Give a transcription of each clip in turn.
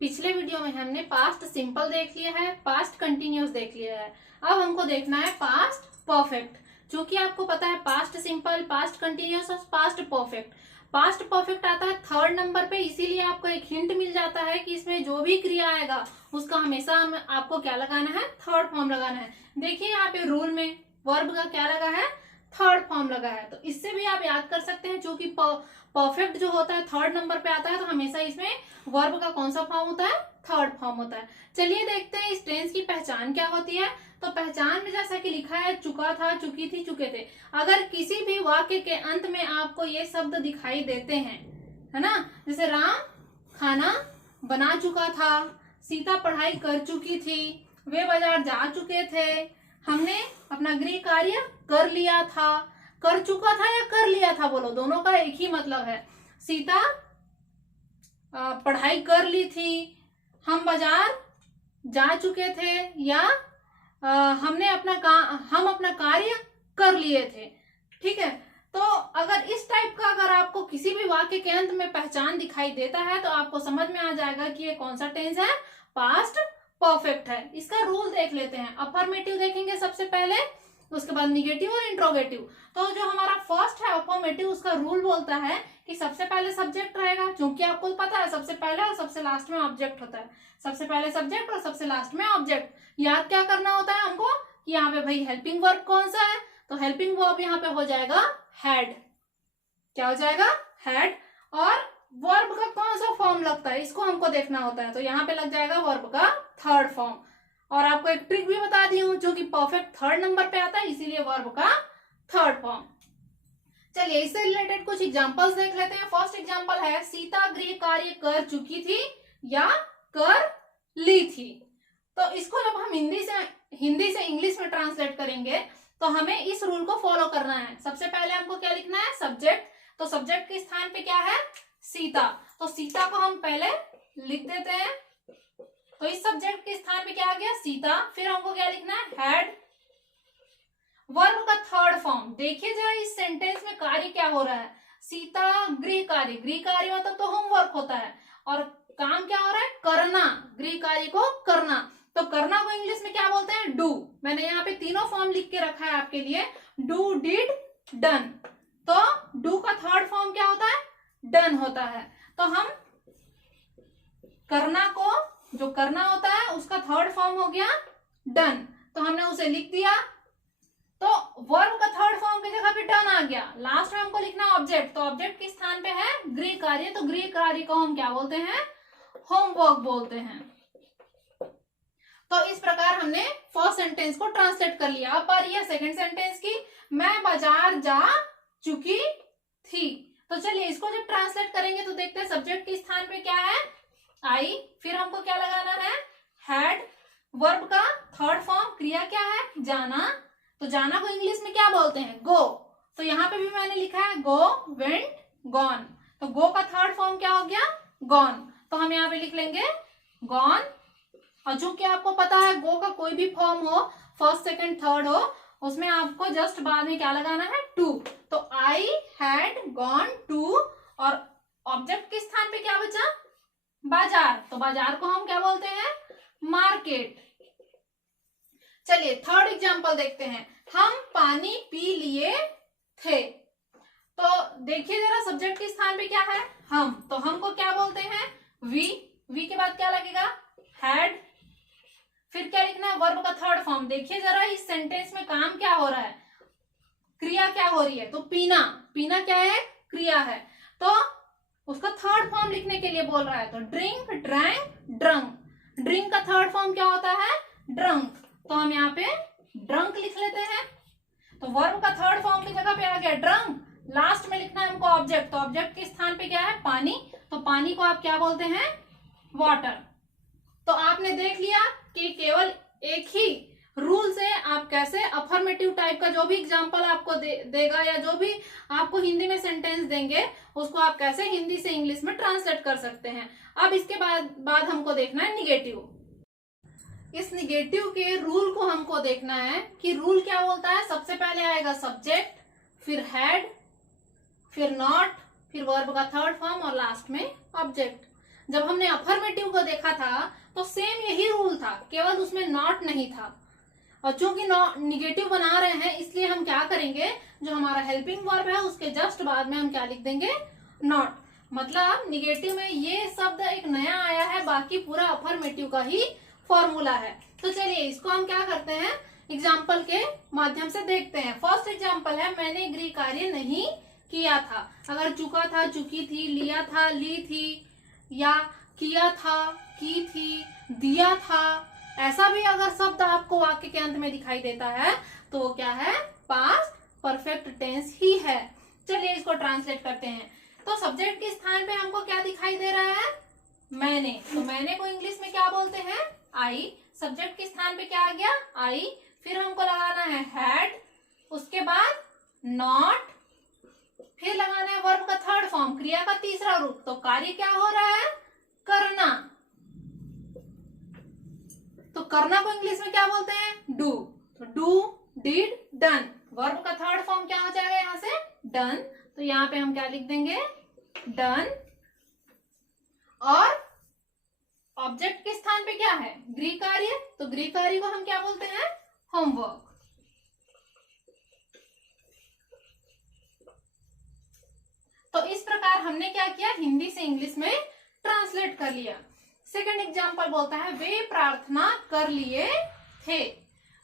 पिछले वीडियो में हमने पास्ट सिंपल देख लिया है, पास्ट कंटिन्यूअस देख लिया है। अब हमको देखना है पास्ट परफेक्ट। क्योंकि आपको पता है पास्ट सिंपल, पास्ट कंटिन्यूअस और पास्ट परफेक्ट। पास्ट परफेक्ट आता है थर्ड नंबर पे, इसीलिए आपको एक हिंट मिल जाता है कि इसमें जो भी क्रिया आएगा उसका हमेशा आपको क्या लगाना है, थर्ड फॉर्म लगाना है। देखिए यहाँ पे रूल में वर्ब का क्या लगा है, थर्ड फॉर्म लगा है। तो इससे भी आप याद कर सकते हैं, जो कि परफेक्ट जो होता है थर्ड नंबर पे आता है, तो हमेशा इसमें वर्ब का कौन सा फॉर्म होता है, थर्ड फॉर्म होता है। चलिए देखते हैं इस टेंस की पहचान क्या होती है। तो पहचान में जैसा कि लिखा है चुका था, चुकी थी, चुके थे। अगर किसी भी वाक्य के अंत में आपको ये शब्द दिखाई देते हैं, है ना, जैसे राम खाना बना चुका था, सीता पढ़ाई कर चुकी थी, वे बाजार जा चुके थे, हमने अपना गृह कार्य कर लिया था। कर चुका था या कर लिया था, बोलो, दोनों का एक ही मतलब है। सीता पढ़ाई कर ली थी, हम बाजार जा चुके थे, या हम अपना कार्य कर लिए थे। ठीक है, तो अगर इस टाइप का अगर आपको किसी भी वाक्य के अंत में पहचान दिखाई देता है तो आपको समझ में आ जाएगा कि ये कौन सा टेंस है, पास्ट परफेक्ट है। इसका रूल देख लेते हैं। अफर्मेटिव देखेंगे सबसे पहले, उसके बाद निगेटिव और इंट्रोगेटिव। तो जो हमारा फर्स्ट है अफर्मेटिव, उसका रूल बोलता है कि सबसे पहले सब्जेक्ट रहेगा, क्योंकि आपको पता है सबसे पहले और सबसे लास्ट में ऑब्जेक्ट होता है। सबसे पहले सब्जेक्ट और सबसे लास्ट में ऑब्जेक्ट। याद क्या करना होता है हमको कि यहाँ पे भाई हेल्पिंग वर्ब कौन सा है, तो हेल्पिंग वर्ब यहाँ पे हो जाएगा हैड। क्या हो जाएगा, हैड। और वर्ब का कौन सा फॉर्म लगता है इसको हमको देखना होता है, तो यहाँ पे लग जाएगा वर्ब का थर्ड फॉर्म। और आपको एक ट्रिक भी बता दी हूं, जो कि परफेक्ट थर्ड नंबर पे आता है, इसीलिए वर्ब का थर्ड फॉर्म। चलिए इससे रिलेटेड कुछ एग्जांपल्स देख लेते हैं। फर्स्ट एग्जांपल है, सीता गृह कार्य कर चुकी थी या कर ली थी। तो इसको जब हम हिंदी से इंग्लिश में ट्रांसलेट करेंगे तो हमें इस रूल को फॉलो करना है। सबसे पहले हमको क्या लिखना है, सब्जेक्ट। तो सब्जेक्ट के स्थान पे क्या है, सीता। तो सीता को हम पहले लिख देते हैं, तो इस सब्जेक्ट के स्थान पे क्या आ गया, सीता। फिर हमको क्या लिखना है, हैड। वर्ब का थर्ड फॉर्म, देखिए जरा इस सेंटेंस में कार्य क्या हो रहा है, सीता गृह कार्य। गृह कार्य मतलब तो होमवर्क होता है, और काम क्या हो रहा है, करना, गृह कार्य को करना। तो करना को इंग्लिश में क्या बोलते हैं, डू। मैंने यहाँ पे तीनों फॉर्म लिख के रखा है आपके लिए, डू, डिड, डन। तो डू का थर्ड फॉर्म क्या होता है, डन होता है। तो हम करना को, जो करना होता है उसका थर्ड फॉर्म हो गया डन, तो हमने उसे लिख दिया। तो वर्ब का थर्ड फॉर्म की जगह पे डन आ गया। लास्ट में हमको लिखना ऑब्जेक्ट, तो ऑब्जेक्ट के स्थान पे है गृह कार्य, तो गृह कार्य को हम क्या बोलते हैं, होमवर्क बोलते हैं। तो इस प्रकार हमने फर्स्ट सेंटेंस को ट्रांसलेट कर लिया। अब बारी है सेकंड सेंटेंस की, मैं बाजार जा चुकी थी। तो चलिए इसको जब ट्रांसलेट करेंगे तो देखते हैं सब्जेक्ट के स्थान पे क्या है, आई। फिर हमको क्या लगाना है, हैड। वर्ब का थर्ड फॉर्म, क्रिया क्या है, जाना। तो जाना को इंग्लिश में क्या बोलते हैं, गो। तो यहाँ पे भी मैंने लिखा है गो, वेंट, गॉन। तो गो का थर्ड फॉर्म क्या हो गया, गॉन। तो हम यहाँ पे लिख लेंगे गॉन। और जो कि आपको पता है गो का कोई भी फॉर्म हो, फर्स्ट सेकंड थर्ड हो, उसमें आपको जस्ट बाद में क्या लगाना है, टू। तो आई हैड गॉन टू, और ऑब्जेक्ट के स्थान पे क्या बचा, बाजार। तो बाजार को हम क्या बोलते हैं, मार्केट। चलिए थर्ड एग्जांपल देखते हैं, हम पानी पी लिए थे। तो देखिए जरा सब्जेक्ट के स्थान पे क्या है, हम। तो हमको क्या बोलते हैं, वी। वी के बाद क्या लगेगा, हैड। फिर क्या लिखना है, वर्ब का थर्ड फॉर्म। देखिए जरा इस सेंटेंस में काम क्या हो रहा है, क्रिया क्या हो रही है, तो पीना। पीना क्या है, क्रिया है। तो उसका थर्ड फॉर्म लिखने के लिए बोल रहा है, तो ड्रिंक, ड्रैंक, ड्रंक। ड्रिंक का थर्ड फॉर्म क्या होता है, ड्रंक। तो हम यहाँ पे ड्रंक लिख लेते हैं। तो वर्ब का थर्ड फॉर्म की जगह पे आ गया ड्रंक। लास्ट में लिखना है हमको ऑब्जेक्ट, तो ऑब्जेक्ट के स्थान पे क्या है, पानी। तो पानी को आप क्या बोलते हैं, वाटर। तो आपने देख लिया कि केवल एक ही रूल से आप कैसे अफर्मेटिव टाइप का जो भी एग्जांपल आपको देगा या जो भी आपको हिंदी में सेंटेंस देंगे उसको आप कैसे हिंदी से इंग्लिश में ट्रांसलेट कर सकते हैं। अब इसके बाद हमको देखना है निगेटिव। इस निगेटिव के रूल को हमको देखना है कि रूल क्या बोलता है। सबसे पहले आएगा सब्जेक्ट, फिर हैड, फिर नॉट, फिर वर्ब का थर्ड फॉर्म और लास्ट में ऑब्जेक्ट। जब हमने अफर्मेटिव को देखा था तो सेम यही रूल था, केवल उसमें नॉट नहीं था। और चूंकि निगेटिव बना रहे हैं इसलिए हम क्या करेंगे, जो हमारा हेल्पिंग वर्ब है उसके जस्ट बाद में हम क्या लिख देंगे, नॉट। मतलब निगेटिव में ये शब्द एक नया आया है, बाकी पूरा अफर्मेटिव का ही फॉर्मूला है। तो चलिए इसको हम क्या करते हैं, एग्जाम्पल के माध्यम से देखते हैं। फर्स्ट एग्जाम्पल है, मैंने गृह कार्य नहीं किया था। अगर चुका था, चुकी थी, लिया था, ली थी, या किया था, की थी, दिया था, ऐसा भी अगर शब्द आपको वाक्य के अंत में दिखाई देता है तो क्या है, पास्ट परफेक्ट टेंस ही है। चलिए इसको ट्रांसलेट करते हैं। तो सब्जेक्ट के स्थान पे हमको क्या दिखाई दे रहा है, मैंने। तो मैंने को इंग्लिश में क्या बोलते हैं, आई। सब्जेक्ट के स्थान पे क्या आ गया, आई। फिर हमको लगाना है हैड, उसके बाद नॉट, फिर लगाना है वर्ब का थर्ड फॉर्म, क्रिया का तीसरा रूप। तो कार्य क्या हो रहा है, करना। तो करना को इंग्लिश में क्या बोलते हैं, डू। तो डू, डिड, डन। वर्ब का थर्ड फॉर्म क्या हो जाएगा यहाँ से, डन। तो यहाँ पे हम क्या लिख देंगे, डन। और ऑब्जेक्ट के स्थान पे क्या है, गृह कार्य। तो गृह कार्य को हम क्या बोलते हैं, होमवर्क। तो इस प्रकार हमने क्या किया, हिंदी से इंग्लिश में ट्रांसलेट कर लिया। सेकंड एग्जांपल बोलता है, वे प्रार्थना कर लिए थे।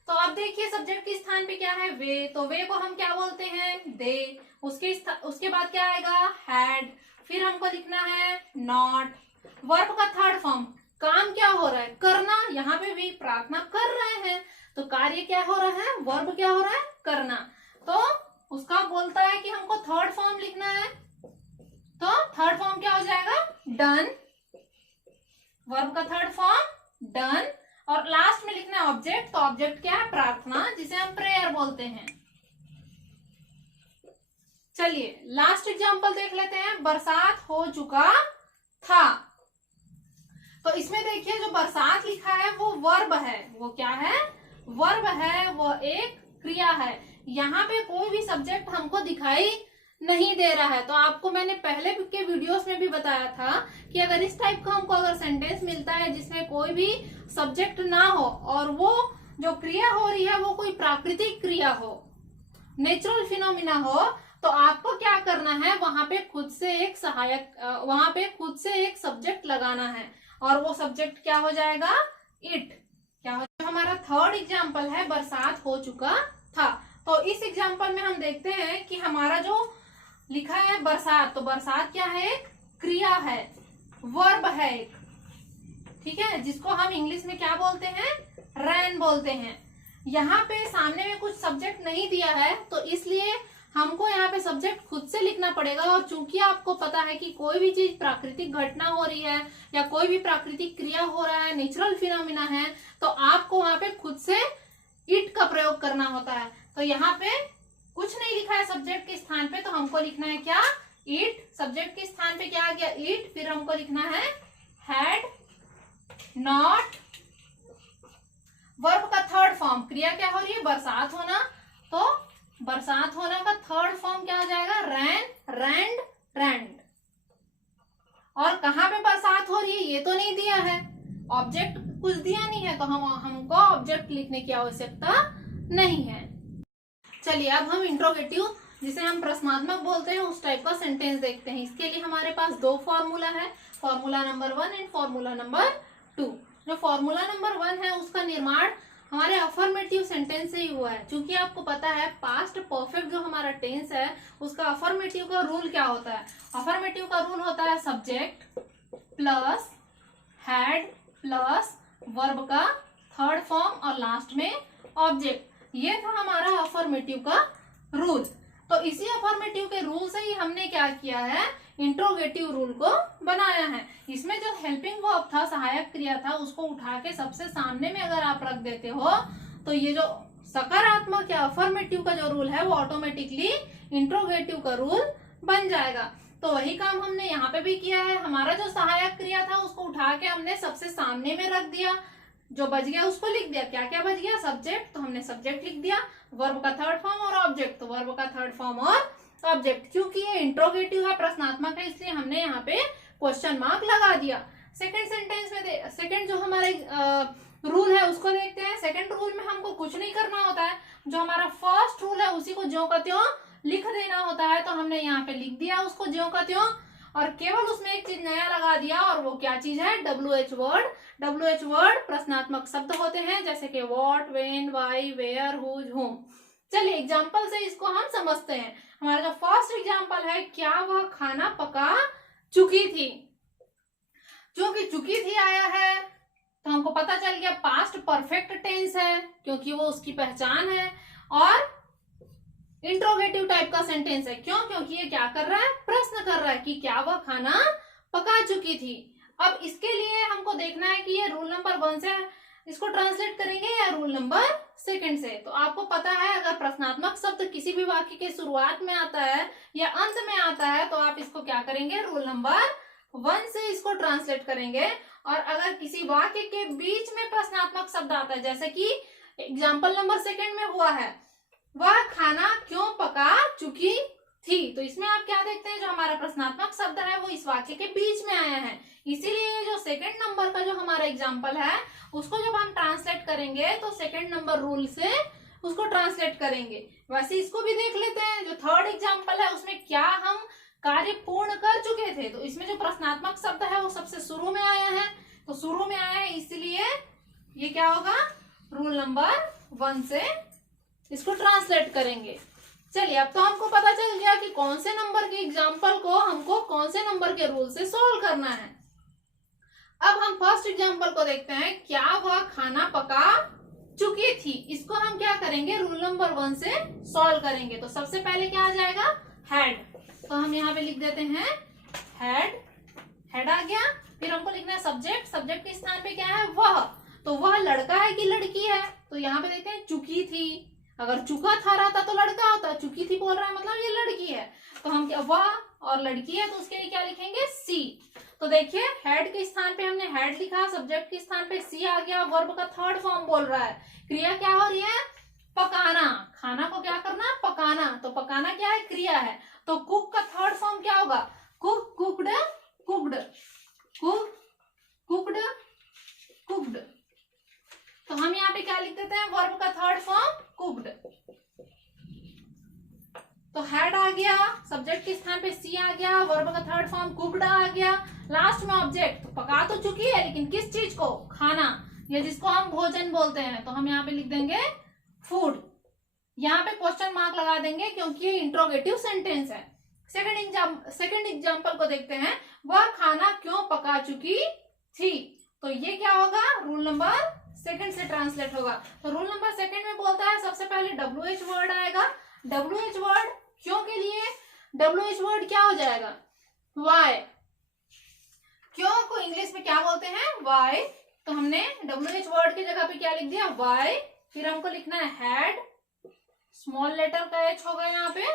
तो अब देखिए सब्जेक्ट के स्थान पे क्या है, वे। तो वे को हम क्या बोलते हैं, दे। उसके बाद क्या आएगा, हैड। फिर हमको लिखना है नॉट। वर्ब का थर्ड फॉर्म, काम क्या हो रहा है, करना। यहाँ पे भी प्रार्थना कर रहे हैं तो कार्य क्या हो रहा है, वर्ब क्या हो रहा है, करना। तो उसका बोलता है कि हमको थर्ड फॉर्म लिखना है। तो थर्ड फॉर्म क्या हो जाएगा, डन। वर्ब का थर्ड फॉर्म डन। और लास्ट में लिखना है ऑब्जेक्ट। तो ऑब्जेक्ट क्या है, प्रार्थना, जिसे हम प्रेयर बोलते हैं। चलिए लास्ट एग्जांपल देख लेते हैं। बरसात हो चुका था। तो इसमें देखिए जो बरसात लिखा है वो वर्ब है। वो क्या है, वर्ब है, वो एक क्रिया है। यहाँ पे कोई भी सब्जेक्ट हमको दिखाई नहीं दे रहा है। तो आपको मैंने पहले के वीडियोस में भी बताया था कि अगर इस टाइप का हमको अगर सेंटेंस मिलता है जिसमें कोई भी सब्जेक्ट ना हो और वो जो क्रिया हो रही है वो कोई प्राकृतिक क्रिया हो, नेचुरल फिनोमिना हो, तो आपको क्या करना है, वहां पे खुद से एक सहायक, वहां पे खुद से एक सब्जेक्ट लगाना है। और वो सब्जेक्ट क्या हो जाएगा, इट। क्या हो, हमारा थर्ड एग्जाम्पल है, बरसात हो चुका था। तो इस एग्जाम्पल में हम देखते हैं कि हमारा जो लिखा है बरसात, तो बरसात क्या है, एक क्रिया है, वर्ब है एक, ठीक है, जिसको हम इंग्लिश में क्या बोलते हैं, रैन बोलते हैं। यहाँ पे सामने में कुछ सब्जेक्ट नहीं दिया है तो इसलिए हमको यहाँ पे सब्जेक्ट खुद से लिखना पड़ेगा। और चूंकि आपको पता है कि कोई भी चीज प्राकृतिक घटना हो रही है या कोई भी प्राकृतिक क्रिया हो रहा है, नेचुरल फिनोमिना है, तो आपको वहां पे खुद से इट का प्रयोग करना होता है। तो यहाँ पे कुछ नहीं लिखा है सब्जेक्ट के स्थान पे, तो हमको लिखना है क्या, इट। सब्जेक्ट के स्थान पे क्या आ गया, इट। फिर हमको लिखना है हैड, नॉट। वर्ब का थर्ड फॉर्म, क्रिया क्या हो रही है, बरसात होना, तो बरसात होना का थर्ड फॉर्म क्या हो जाएगा, रैन, रैंड, रैंड। और कहाँ पे बरसात हो रही है ये तो नहीं दिया है, ऑब्जेक्ट कुछ दिया नहीं है, तो हमको ऑब्जेक्ट लिखने की आवश्यकता नहीं है। चलिए अब हम इंट्रोगेटिव, जिसे हम प्रश्नात्मक बोलते हैं, उस टाइप का सेंटेंस देखते हैं। इसके लिए हमारे पास दो फॉर्मूला है, formula number 1 and formula number 2। जो फॉर्मूला नंबर 1 है उसका निर्माण हमारे अफर्मेटिव सेंटेंस से ही हुआ है। क्योंकि आपको पता है पास्ट परफेक्ट जो हमारा टेंस है उसका अफर्मेटिव का रूल क्या होता है, अफर्मेटिव का रूल होता है subject plus had plus verb का थर्ड फॉर्म और लास्ट में ऑब्जेक्ट। ये था हमारा अफर्मेटिव का रूल। तो इसी अफर्मेटिव के रूल से ही हमने क्या किया है, इंट्रोगेटिव रूल को बनाया है। इसमें जो हेल्पिंग वर्ब था, सहायक क्रिया था, उसको उठा के सबसे सामने में अगर आप रख देते हो तो ये जो सकारात्मक या अफर्मेटिव का जो रूल है वो ऑटोमेटिकली इंट्रोगेटिव का रूल बन जाएगा। तो वही काम हमने यहाँ पे भी किया है। हमारा जो सहायक क्रिया था उसको उठा के हमने सबसे सामने में रख दिया, जो बच गया उसको लिख दिया। क्या क्या बच गया, सब्जेक्ट, तो हमने सब्जेक्ट लिख दिया, वर्ब का थर्ड फॉर्म और ऑब्जेक्ट, तो वर्ब का थर्ड फॉर्म और ऑब्जेक्ट। क्योंकि ये इंट्रोगेटिव है, प्रश्नात्मक है, इसलिए हमने यहाँ पे क्वेश्चन मार्क लगा दिया। सेकंड सेंटेंस में सेकंड जो हमारे रूल है उसको देखते हैं। सेकंड रूल में हमको कुछ नहीं करना होता है, जो हमारा फर्स्ट रूल है उसी को ज्यों का त्यों लिख देना होता है। तो हमने यहाँ पे लिख दिया उसको ज्यों का त्यों, और केवल उसमें एक चीज नया लगा दिया, और वो क्या चीज है, WH वर्ड। WH वर्ड प्रश्नात्मक शब्द होते हैं, जैसे कि what, when, why, where, whose, whom. चलिए एग्जाम्पल से इसको हम समझते हैं। हमारा जो फर्स्ट एग्जाम्पल है, क्या वह खाना पका चुकी थी। जो कि चुकी थी आया है तो हमको पता चल गया पास्ट परफेक्ट टेंस है, क्योंकि वो उसकी पहचान है, और इंट्रोगेटिव टाइप का सेंटेंस है। क्यों? क्योंकि ये क्या कर रहा है, प्रश्न कर रहा है कि क्या वह खाना पका चुकी थी। अब इसके लिए हमको देखना है कि ये रूल नंबर 1 से इसको ट्रांसलेट करेंगे या रूल नंबर 2 से। तो आपको पता है अगर प्रश्नात्मक शब्द किसी भी वाक्य के शुरुआत में आता है या अंत में आता है तो आप इसको क्या करेंगे, रूल नंबर 1 से इसको ट्रांसलेट करेंगे। और अगर किसी वाक्य के बीच में प्रश्नात्मक शब्द आता है, जैसे कि एग्जाम्पल नंबर 2 में हुआ है, वह खाना क्यों पका चुकी थी, तो इसमें आप क्या देखते हैं, जो हमारा प्रश्नात्मक शब्द है वो इस वाक्य के बीच में आया है। इसीलिए जो 2 नंबर का जो हमारा एग्जाम्पल है उसको जब हम ट्रांसलेट करेंगे तो 2 नंबर रूल से उसको ट्रांसलेट करेंगे। वैसे इसको भी देख लेते हैं, जो 3rd एग्जाम्पल है उसमें क्या हम कार्य पूर्ण कर चुके थे। तो इसमें जो प्रश्नात्मक शब्द है वो सबसे शुरू में आया है, तो शुरू में आया है इसलिए ये क्या होगा, रूल नंबर 1 से इसको ट्रांसलेट करेंगे। चलिए अब तो हमको पता चल गया कि कौन से नंबर के एग्जाम्पल को हमको कौन से नंबर के रूल से सॉल्व करना है। अब हम फर्स्ट एग्जाम्पल को देखते हैं, क्या वह खाना पका चुकी थी। इसको हम क्या करेंगे, रूल नंबर 1 से सॉल्व करेंगे। तो सबसे पहले क्या आ जाएगा, हैड। तो हम यहाँ पे लिख देते हैं हैड, हैड आ गया। फिर हमको लिखना है सब्जेक्ट, सब्जेक्ट के स्थान पे क्या है, वह। तो वह लड़का है कि लड़की है, तो यहाँ पे देखते हैं चुकी थी। अगर चुका था रहता तो लड़का होता, चुकी थी बोल रहा है मतलब ये लड़की है। तो हम क्या, वह और लड़की है, तो उसके लिए क्या लिखेंगे, सी। तो देखिए हैड के स्थान पे हमने हैड लिखा, सब्जेक्ट के स्थान पे सी आ गया, वर्ब का 3rd फॉर्म बोल रहा है। क्रिया क्या हो रही है, पकाना, खाना को क्या करना, पकाना। तो पकाना क्या है, क्रिया है। तो कुक का 3rd फॉर्म क्या होगा, cook, cooked, cooked, cook, cooked, cooked. तो हम यहाँ पे क्या लिख देते हैं, वर्ब का 3rd फॉर्म कुक्ड। तो हैड आ गया, सब्जेक्ट के स्थान पे सी आ गया, वर्ब का 3rd फॉर्म कुक्ड आ गया, लास्ट में ऑब्जेक्ट। तो पका तो चुकी है लेकिन किस चीज को, खाना, या जिसको हम भोजन बोलते हैं। तो हम यहाँ पे लिख देंगे फूड। यहाँ पे क्वेश्चन मार्क लगा देंगे क्योंकि ये इंट्रोगेटिव सेंटेंस है। सेकंड एग्जाम्पल को देखते हैं, वह खाना क्यों पका चुकी थी। तो ये क्या होगा, रूल नंबर 2 से ट्रांसलेट होगा। तो रूल नंबर 2 में बोलता है सबसे पहले WH वर्ड आएगा। WH वर्ड क्यों के लिए, WH वर्ड क्या हो जाएगा, वाई। क्यों को इंग्लिश में क्या बोलते हैं, वाई। तो हमने WH वर्ड की जगह पे क्या लिख दिया, वाई। फिर हमको लिखना है हैड, स्मॉल लेटर का H होगा यहाँ पे,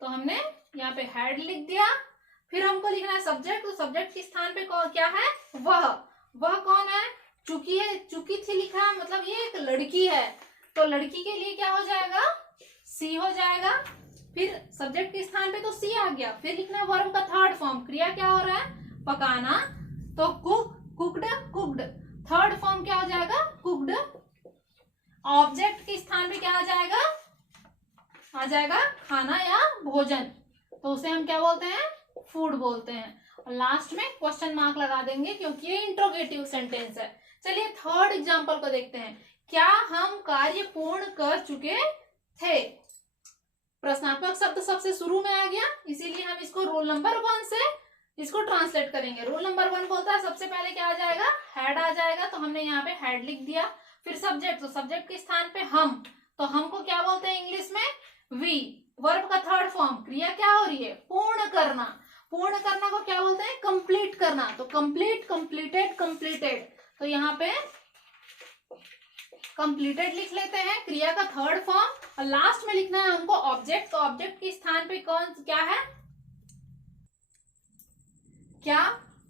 तो हमने यहाँ पे हैड लिख दिया। फिर हमको लिखना है सब्जेक्ट, तो सब्जेक्ट के स्थान पे क्या है, वह कौन है, चुकी है, चुकी थी लिखा है, मतलब ये एक लड़की है। तो लड़की के लिए क्या हो जाएगा, सी हो जाएगा। फिर सब्जेक्ट के स्थान पे तो सी आ गया। फिर लिखना है वर्ब का 3rd फॉर्म, क्रिया क्या हो रहा है, पकाना। तो cook, cooked, cooked. 3rd form क्या हो जाएगा, कुक्ड। ऑब्जेक्ट के स्थान पे क्या आ जाएगा खाना या भोजन, तो उसे हम क्या बोलते हैं, फूड बोलते हैं। और लास्ट में क्वेश्चन मार्क लगा देंगे क्योंकि ये इंट्रोगेटिव सेंटेंस है। चलिए 3rd एग्जाम्पल को देखते हैं, क्या हम कार्य पूर्ण कर चुके थे। प्रश्नात्मक शब्द सबसे शुरू में आ गया, इसीलिए हम इसको रूल नंबर 1 से इसको ट्रांसलेट करेंगे। रूल नंबर 1 बोलता है सबसे पहले क्या आ जाएगा, हैड आ जाएगा। तो हमने यहाँ पे हैड लिख दिया। फिर सब्जेक्ट, तो सब्जेक्ट के स्थान पे हम, तो हमको क्या बोलते हैं इंग्लिश में, वी। वर्ब का 3rd फॉर्म, क्रिया क्या हो रही है, पूर्ण करना। पूर्ण करना को क्या बोलते हैं, कंप्लीट करना। तो कंप्लीट, कंप्लीटेड, कंप्लीटेड। तो यहाँ पे कंप्लीटेड लिख लेते हैं, क्रिया का 3rd फॉर्म। और लास्ट में लिखना है हमको ऑब्जेक्ट। तो ऑब्जेक्ट के स्थान पे कौन क्या है, क्या।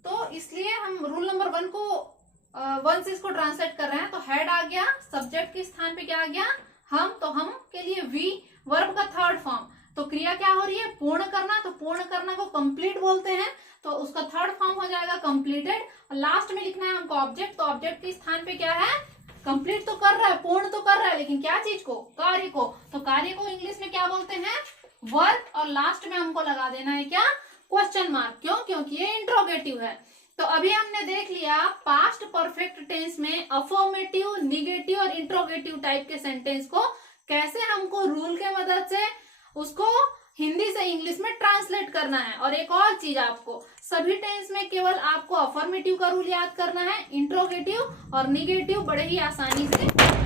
तो इसलिए हम रूल नंबर 1 को 1 से इसको ट्रांसलेट कर रहे हैं। तो हेड आ गया, सब्जेक्ट के स्थान पे क्या आ गया, हम। तो हम के लिए वी, वर्ब का 3rd फॉर्म। तो क्रिया क्या हो रही है, पूर्ण करना, तो पूर्ण करना को कंप्लीट बोलते हैं, तो उसका थर्ड फॉर्म हो जाएगा कंप्लीटेड। और लास्ट में लिखना है हमको ऑब्जेक्ट, तो ऑब्जेक्ट के स्थान पे क्या है, कंप्लीट तो कर रहा है, पूर्ण तो कर रहा है, लेकिन क्या चीज को, कार्य को। तो कार्य को इंग्लिश में क्या बोलते हैं, वर्क। और लास्ट में हमको लगा देना है क्या, क्वेश्चन मार्क। क्यों, क्योंकि ये इंट्रोगेटिव है। तो अभी हमने देख लिया पास्ट परफेक्ट टेंस में अफर्मेटिव, निगेटिव और इंट्रोगेटिव टाइप के सेंटेंस को कैसे हमको रूल के मदद से उसको हिंदी से इंग्लिश में ट्रांसलेट करना है। और एक और चीज, आपको सभी टेंस में केवल आपको अफर्मेटिव का रूल याद करना है, इंट्रोगेटिव और निगेटिव बड़े ही आसानी से